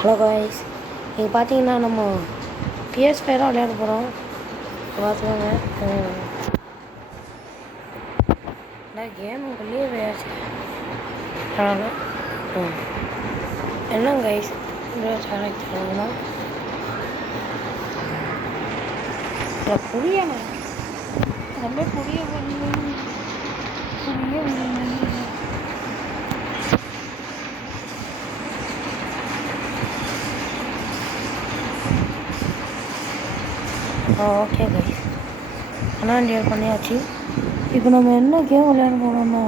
Hello guys, நீங்கள் பார்த்தீங்கன்னா நம்ம PS5 தான் விளையாட போகிறோம். பார்த்துக்கோங்க. கேமுக்குள்ளேயே விளையாச்சு அதனால் என்ன கைஸ் செலக்ட் பண்ணணும் புரியணும் ரொம்ப புரியவில்லை. ஓகே கைஸ், ஆனால் டியர் பண்ணியாச்சு. இப்போ நம்ம என்ன கேம் விளையாட போகிறோம்னா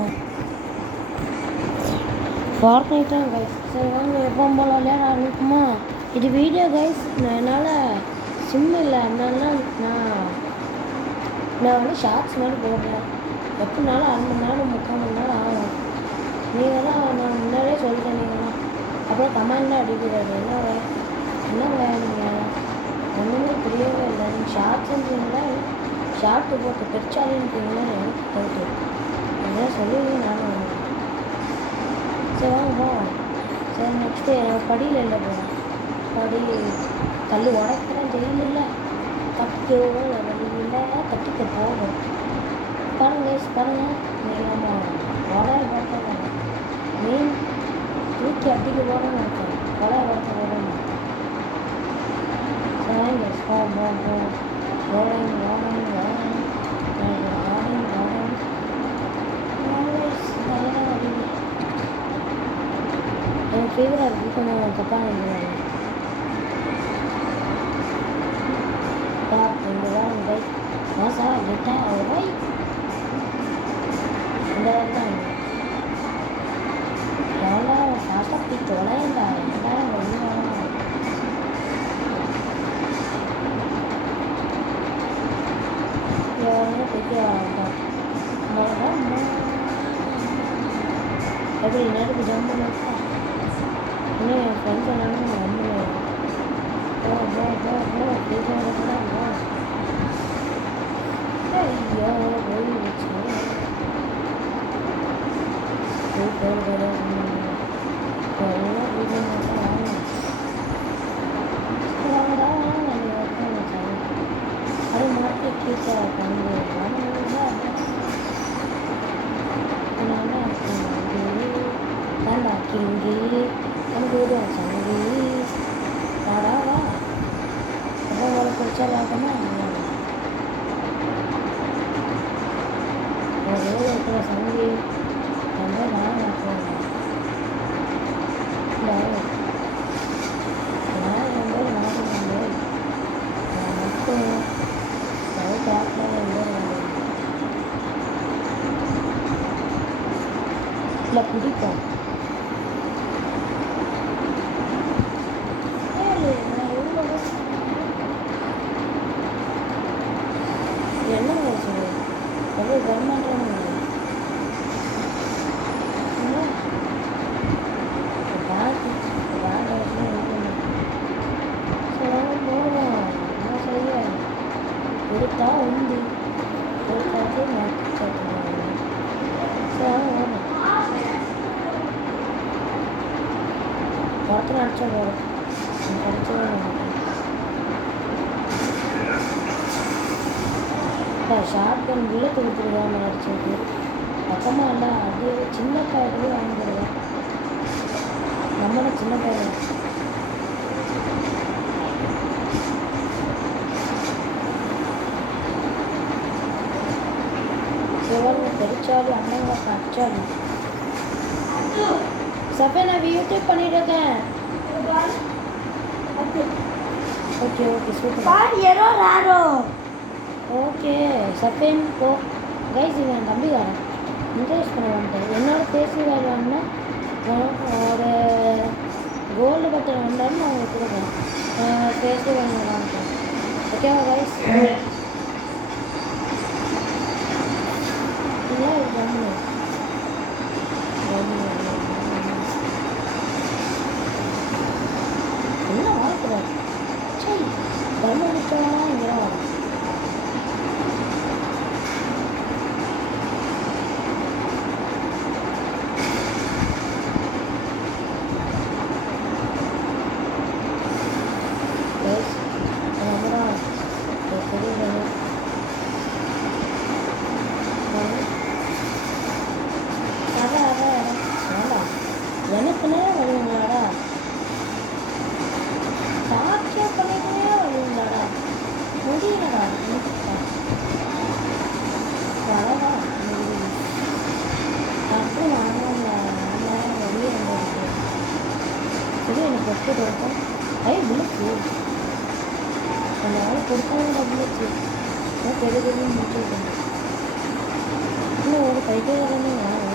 ஃபார்ட்நைட் தான் கைஸ். சரி வாங்க எப்பவும் போல் விளையாட ஆரம்பிக்குமா? இது வீடியோ கைஸ். என்னால் சிம் இல்லை, அதனால நான் வந்து ஷார்ட்ஸ் மாதிரி போடுறேன். எப்படினாலும் 1/2 மணி நேரம் 3/4 மணி நேரம் ஆகும். நீங்களாம் நான் முன்னாடியே சொல்லிட்டேன். நீங்களாம் அப்புறம் கமெண்ட்லாம் அடிக்கிறாரு. என்ன விளையாடுங்க ஒன்றுமே புரியவே இல்லை. நீங்கள் ஷார்ட்ஸுன்றீங்களா ஷார்ட்டு போட்டு பெருச்சாலின்றீங்களா எனக்கு டவுட்டு. அதெல்லாம் சொல்லுவீங்க நானும் வாங்க. சரி வாங்க போவோம். சரி நெக்ஸ்ட்டு படியில் இல்லை போகிறேன். படி கல் உடைக்கிறேன். ஜெயில் இல்லை தப்பிக்க இல்லை தப்பிக்க போகும். பாருங்க பாருங்கள், நீங்கள் நம்ம உடைய பார்த்த மீன் தூக்கி அடிக்க போகிறோன்னு இருக்கேன். உடைய பார்த்த போகிறோம். சரிங்க போவோம் ரோலிங் எனக்கு ஃபீவராக இருக்குது. கொஞ்சம் தப்பாக நினைக்கிறாங்க. இந்த வாரம் பை மாசா லிட்டா ஒரு இந்த தான் எவ்வளோ ஃபாஸ்ட்டாக போய் தொலைண்டா எல்லாரும் ரொம்ப எப்படி நேரத்துக்கு ஜம்ப் பண்ணிருக்கா. இன்னும் என் ஃப்ரெண்ட்ஸ் எல்லாமே ரொம்ப ஐயோ போயிடுச்சு. அது மாற்றி கீழே வந்து கிங்கி எனக்கு விடுவோம் சங்கி வாடாவா அப்போ உங்களை பிடிச்சா பார்க்கமா இருக்கிற சங்கி ரொம்ப நான் இல்லை பிடிப்போம். என்ன சொல்லுது எவ்வளோ கவர்மெண்ட்டான கொடுத்தா உண்டு கொடுத்தாதே மாற்றி படத்தில் அடிச்சா போதும் படிச்சவே ஷார்ட் கன் உள்ளே கொடுத்துருவாங்க அடிச்சது பக்கமாக இல்லை. அது சின்ன பையன்லேயே வாங்கிடுவேன். நம்மளும் சின்ன பையன் சிவன் பெருச்சாலி அண்ணங்க அச்சாலி சஃபே நான் யூடியூப் பண்ணிட்டு இருக்கேன். ஓகே சூப்பர் ஓகே சஃபேன் போ கைஸ். இவன் தம்பிக்காரன் இன்ட்ரெஸ்ட் பண்ண வந்துட்டேன். என்னோட பேசி வேலைன்னா ஒரு கோல்டு பட்டன் வந்தாலும் நான் உங்களுக்கு கொடுப்பேன். பேசி வேலை வாங்கிட்டேன். ஓகேவா கைஸ்? இல்லை கம்மி என்ன வாழ்க்கிறார் சரி கவர்மெண்ட்டா இங்கே கொட்டு கொடுக்கும் விழுச்சு அந்த ஆள் கொடுத்தாங்க விழுச்சு பெரிய பெரிய முடிச்சுருக்கேன் இன்னும் ஒரு கைக்காரமே வாங்க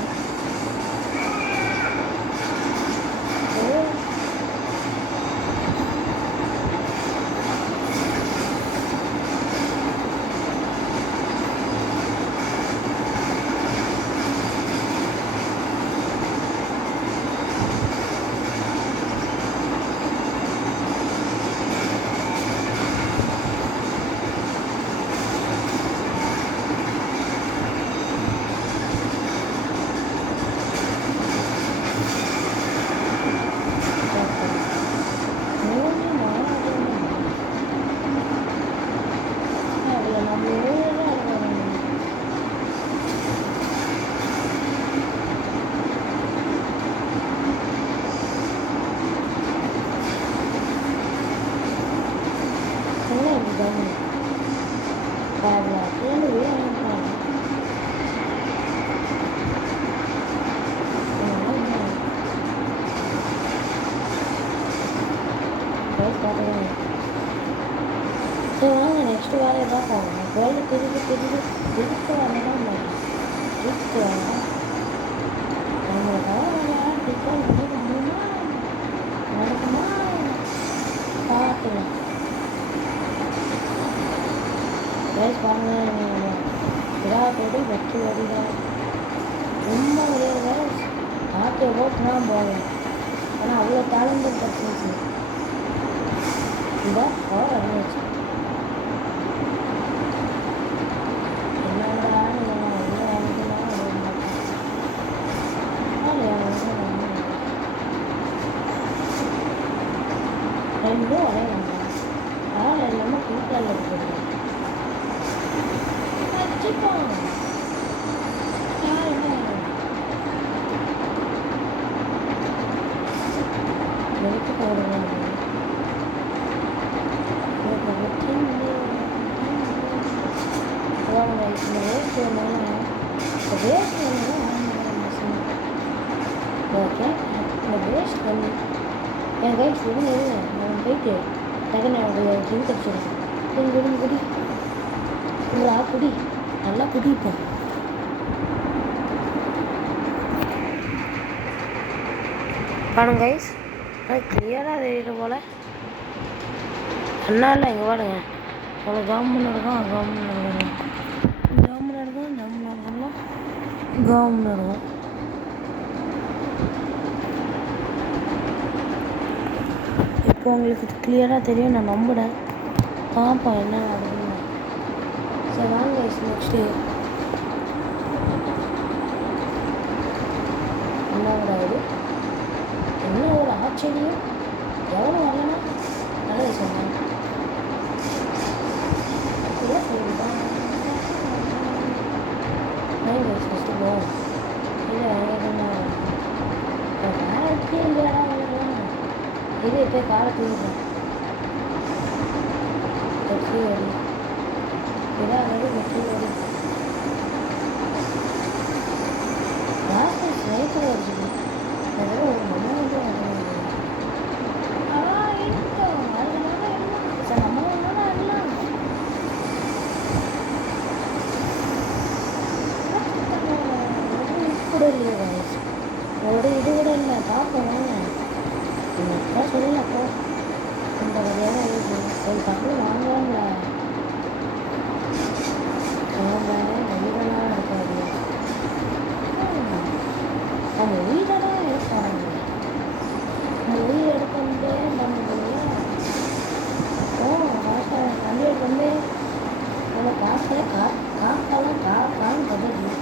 சரி வாங்க நெக்ஸ்ட்டு வேலையை தான் போகணும் வேலை திருப்பி வரலாம் திருப்பி வரலாம் நம்மளுக்காக டிக்கெட் நடக்க முடியுமா நடக்குமா பார்த்துக்கலாம் ரைஸ் பாருங்க விடாத்தோடு வெற்றி வருக ரொம்ப முடியாது ஆட்டை ஓட்டு தான் போவேன் ஆனால் அவ்வளோ டேலண்ட் பர்சன்ஸ் இந்த பவர் அடிச்சு ரெண்டும் ஒரே வந்தான் ஆள் இல்லாமல் கூட்டாளில் இருக்குது வச்சுப்போம் வெளுத்து போடுவாங்க வேஸ்ட் வேணாலும் வேஸ்ட் வேணாலும் ஓகே இந்த வேஸ்ட் பண்ணி என் கைஸ் விடுங்க நான் போயிட்டு டக்குன்னு அவருடைய ட்ரிங்க் அடிச்சிடுறேன் குடி குடி உங்களா குடி நல்லா குடிப்போம் பாருங்க கைஸ் கிளியராக தெரியுது போல் அண்ணா இல்லை இங்கே பாருங்க அவ்வளோ கவர்மெண்ட் இருக்கும் கவர்மெண்ட் இருக்கும் கவர்மெண்ட் இருக்கும் இப்போ உங்களுக்கு கிளியராக தெரியும் நான் நம்புகிறேன் பார்ப்போம் என்ன அப்படின்னு சரி வாங்க நெக்ஸ்ட்டு என்ன விடாது என்ன ஒரு ஆச்சரியம் எவ்வளோ வரலன்னா நல்ல சொன்னேன் சொல்லிட்டான் ஃபஸ்ட்டு போ இல்லை வேலைக்கே இல்லையாடா இது இப்போ காலை தூங்கிட்டேன் வெற்றி வரி இதாவது வெற்றி வரி லாஸ்ட் ஸ்னைப்பர் வச்சுக்கணும் அதில் ஒரு மொமெண்ட் சார் நம்ம எல்லாம் கூட இல்லையா ஒரு இது கூட இல்லை பார்ப்போம் இப்போ சொல்லப்போ இந்த வழியாக இருக்குது ஒரு கப்பல் வாங்குவாங்கள அவங்க வீடெல்லாம் இருக்காது அவங்க வீடெல்லாம் இருப்பாங்க அந்த வீடு எடுத்துட்டு நம்ம காசை கண்டிப்பாக வந்து நம்ம காசை காக்காலாம் கான்னு கதறி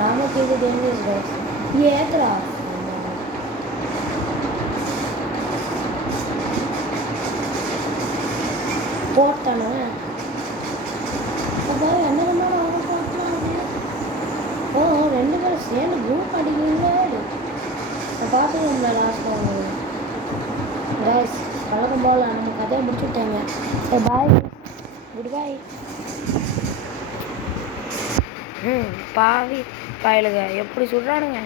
நமக்கு இது டேஞ்சரஸ் கைஸ் ஏத்துறா போட்டானே அப்போ என்ன ஓ ரெண்டு பேரும் சேர்ந்து குரூப் அடிக்கிறீங்களே பார்த்துக்கோங்களா லாஸ்ட் கைஸ் பழக்கம் போல் நம்ம கதையை முடிச்சுட்டாங்க பாய் குட் பாய் பாவி பயலுக எப்படி சுடுறானுங்க.